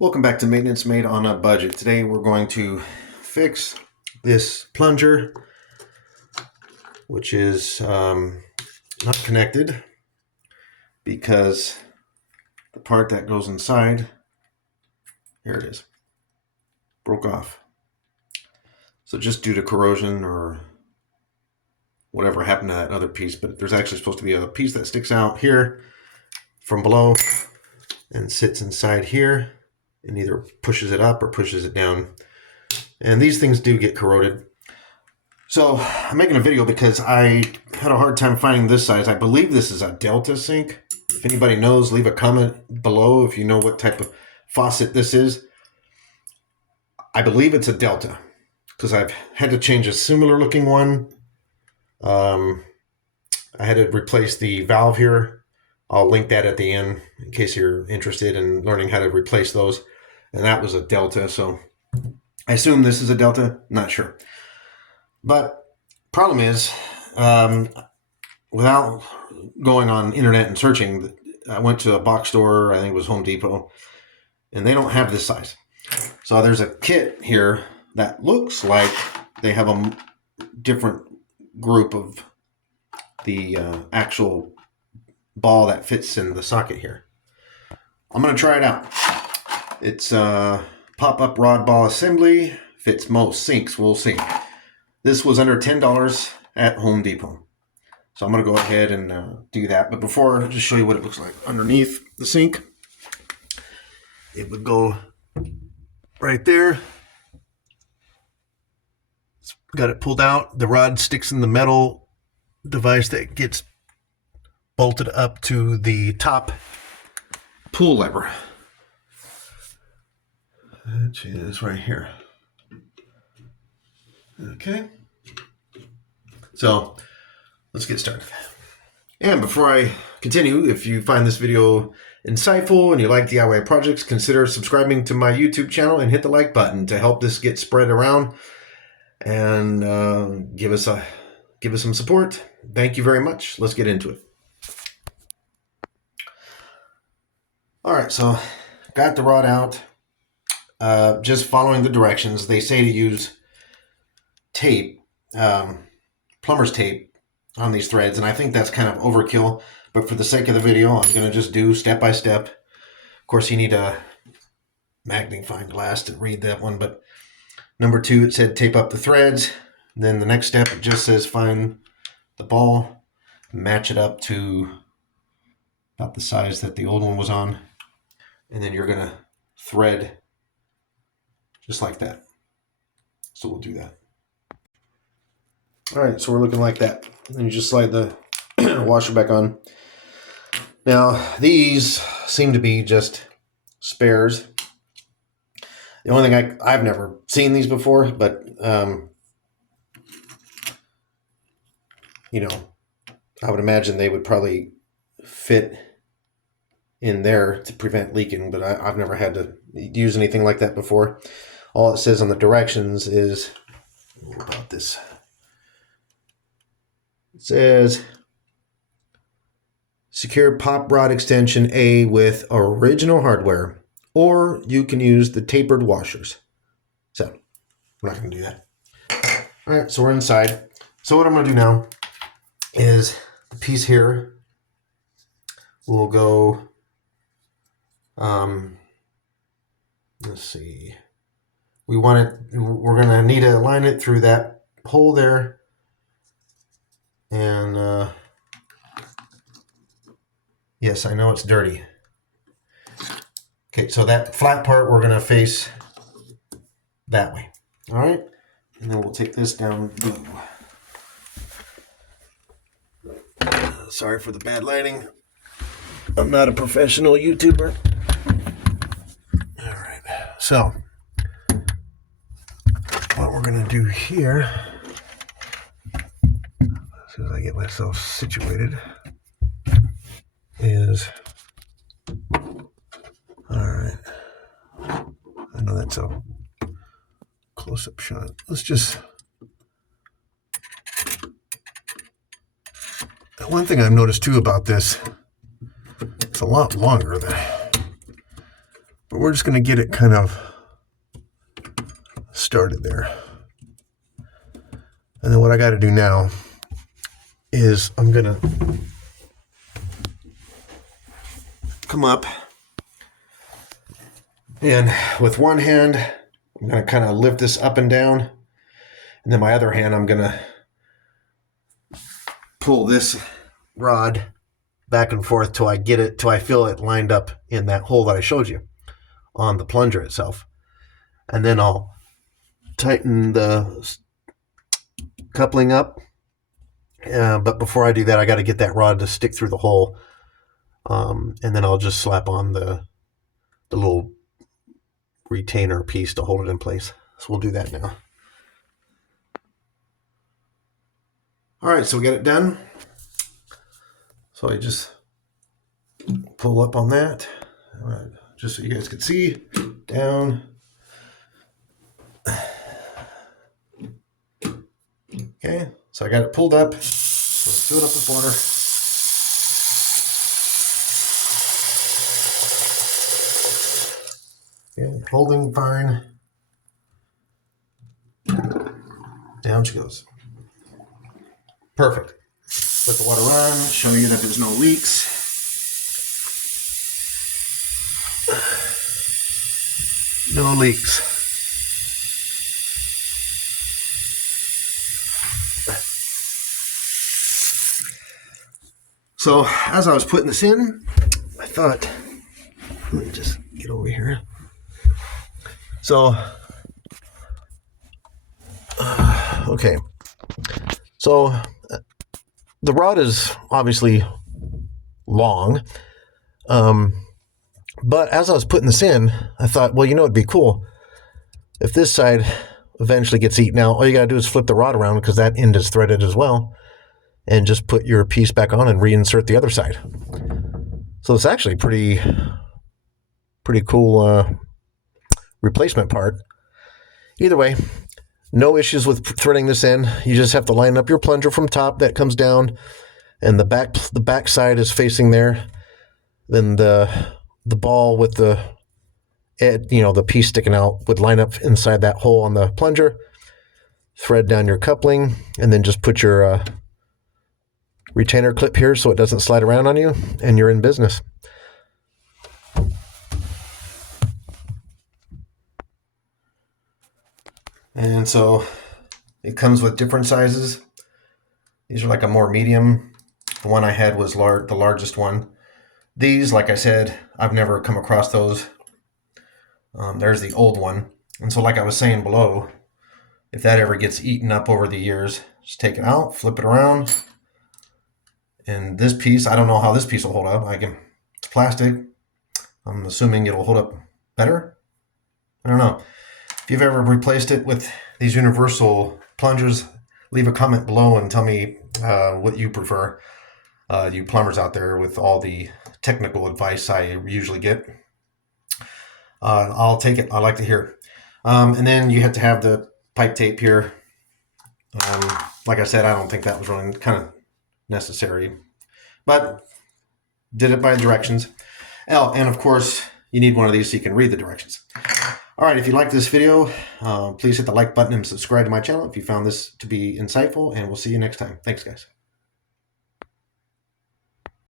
Welcome back to Maintenance Made on a Budget. Today we're going to fix this plunger, which is not connected because the part that goes inside, here it is, broke off. So just due to corrosion or whatever happened to that other piece, but there's actually supposed to be a piece that sticks out here from below and sits inside here and either pushes it up or pushes it down. And these things do get corroded. So I'm making a video because I had a hard time finding this size. I believe this is a Delta sink. If anybody knows, leave a comment below if you know what type of faucet this is. I believe it's a Delta because I've had to change a similar looking one. I had to replace the valve here. I'll link that at the end in case you're interested in learning how to replace those. And that was a Delta, so I assume this is a Delta. Not sure. But problem is, without going on internet and searching, I went to a box store, I think it was Home Depot, and they don't have this size. So there's a kit here that looks like they have a different group of the actual ball that fits in the socket here. I'm going to try it out. It's a pop-up rod ball assembly. Fits most sinks. We'll see. This was under $10 at Home Depot. So I'm going to go ahead and do that. But before, just show you what it looks like underneath the sink. It would go right there. It's got it pulled out. The rod sticks in the metal device that gets bolted up to the top pull lever, which is right here. Okay, so let's get started. And before I continue, if you find this video insightful and you like DIY projects, consider subscribing to my YouTube channel and hit the like button to help this get spread around and give us some support. Thank you very much. Let's get into it. All right, so got the rod out. Just following the directions. They say to use tape, plumber's tape on these threads, and I think that's kind of overkill, but for the sake of the video, I'm going to just do step by step. Of course, you need a magnifying glass to read that one, but number 2, it said tape up the threads. Then the next step, it just says find the ball, match it up to about the size that the old one was on, and then you're going to thread just like that. So we'll do that. All right, so we're looking like that. And you just slide the washer back on. Now, these seem to be just spares. The only thing I've never seen these before, but, you know, I would imagine they would probably fit in there to prevent leaking, but I've never had to use anything like that before. All it says on the directions is, what about this? It says, secure pop rod extension A with original hardware, or you can use the tapered washers. So, we're not going to do that. All right, so we're inside. So what I'm going to do now is the piece here will go, let's see. We're going to need to align it through that hole there. And yes, I know it's dirty. Okay, so that flat part we're going to face that way. All right, and then we'll take this down. Boom. Sorry for the bad lighting. I'm not a professional YouTuber. All right, so what we're going to do here, as soon as I get myself situated, is, all right, I know that's a close-up shot. Let's just, one thing I've noticed too about this, it's a lot longer than But we're just going to get it kind of started there. And then what I got to do now is I'm going to come up and with one hand, I'm going to kind of lift this up and down. And then my other hand, I'm going to pull this rod back and forth till I feel it lined up in that hole that I showed you on the plunger itself. And then I'll tighten the coupling up. But before I do that, I got to get that rod to stick through the hole. And then I'll just slap on the little retainer piece to hold it in place. So we'll do that now. All right, so we got it done. So I just pull up on that. All right, just so you guys can see. Down. Okay, so I got it pulled up. Let's fill it up with water. Okay, holding fine. Down she goes. Perfect. Let the water run, show you that there's no leaks. No leaks. So as I was putting this in, I thought, let me just get over here. So, okay. So the rod is obviously long. But as I was putting this in, I thought, well, it'd be cool if this side eventually gets eaten out. All you got to do is flip the rod around because that end is threaded as well, and just put your piece back on and reinsert the other side. So it's actually pretty cool replacement part. Either way, no issues with threading this in. You just have to line up your plunger from top that comes down, and the back side is facing there. Then the ball with the piece sticking out would line up inside that hole on the plunger. Thread down your coupling, and then just put your retainer clip here so it doesn't slide around on you, and you're in business. And so it comes with different sizes. These are like a more medium. The one I had was the largest one. These, like I said, I've never come across those. There's the old one. And so like I was saying below, if that ever gets eaten up over the years, just take it out, flip it around. And this piece, I don't know how this piece will hold up. It's plastic. I'm assuming it'll hold up better. I don't know. If you've ever replaced it with these universal plungers, leave a comment below and tell me what you prefer. You plumbers out there with all the technical advice I usually get. I'll take it. I like to hear it. And then you have to have the pipe tape here. Like I said, I don't think that was really kind of necessary, but did it by directions. And of course, you need one of these so you can read the directions. All right, if you like this video, please hit the like button and subscribe to my channel if you found this to be insightful, and we'll see you next time. Thanks, guys.